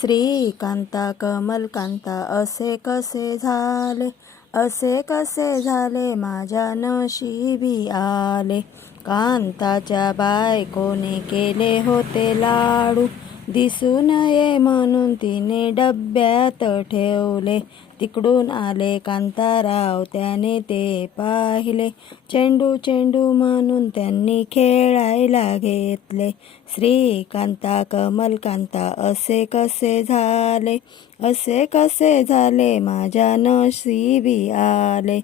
श्रीकांता कमलकांता असे कसे झाले? असे कसे झाले? माझ्या नशिबी आले. कांताच्या बायकोने केले होते लाडू. दिसू नये म्हणून तिने डब्यात ठेवले. तिकडून आले कांताराव त्याने ते पाहिले. चेंडू चेंडू म्हणून त्यांनी खेळायला घेतले. श्रीकांता कमलकांता असे कसे झाले? असे कसे झाले? माझ्या नशिबी आले.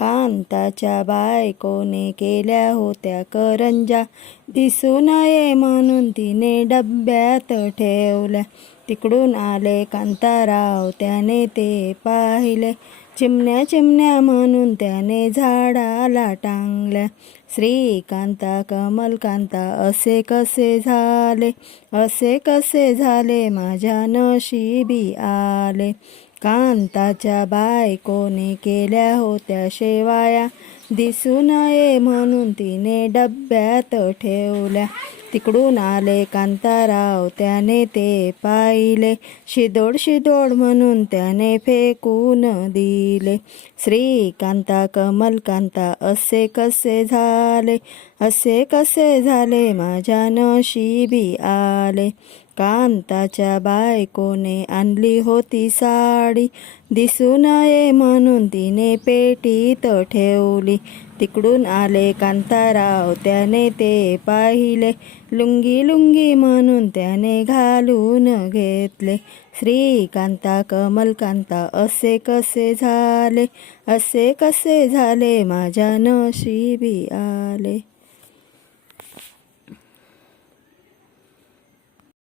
कांताच्या बायकोने केल्या होत्या करंजा. दिसू नये म्हणून तिने डब्यात ठेवल्या. तिकडून आले कांताराव त्याने ते पाहिले. चिमण्या चिमण्या म्हणून त्याने झाडाला टांगल्या. श्रीकांता कमलकांता असे कसे झाले? असे कसे झाले? माझ्या नशिबी आले. कांताच्या बायकोने केल्या होत्या शेवाया. दिसू नये म्हणून तिने डब्यात ठेवल्या. तिकडून आले कांताराव त्याने ते पाहिले. शिदोड शिदोड म्हणून त्याने फेकून दिले. श्रीकांता कमलकांता असे कसे झाले? असे कसे झाले? माझ्या नशिबी आले. कांताच्या बायकोने आणली होती साडी. दिसू नये म्हणून तिने पेटीत ठेवली. तिकडून आले कांताराव त्याने ते पाहिले. लुंगी लुंगी म्हणून त्याने घालून घेतले. श्रीकांता कमलकांता असे कसे झाले? असे कसे झाले? माझ्या नशिबी आले.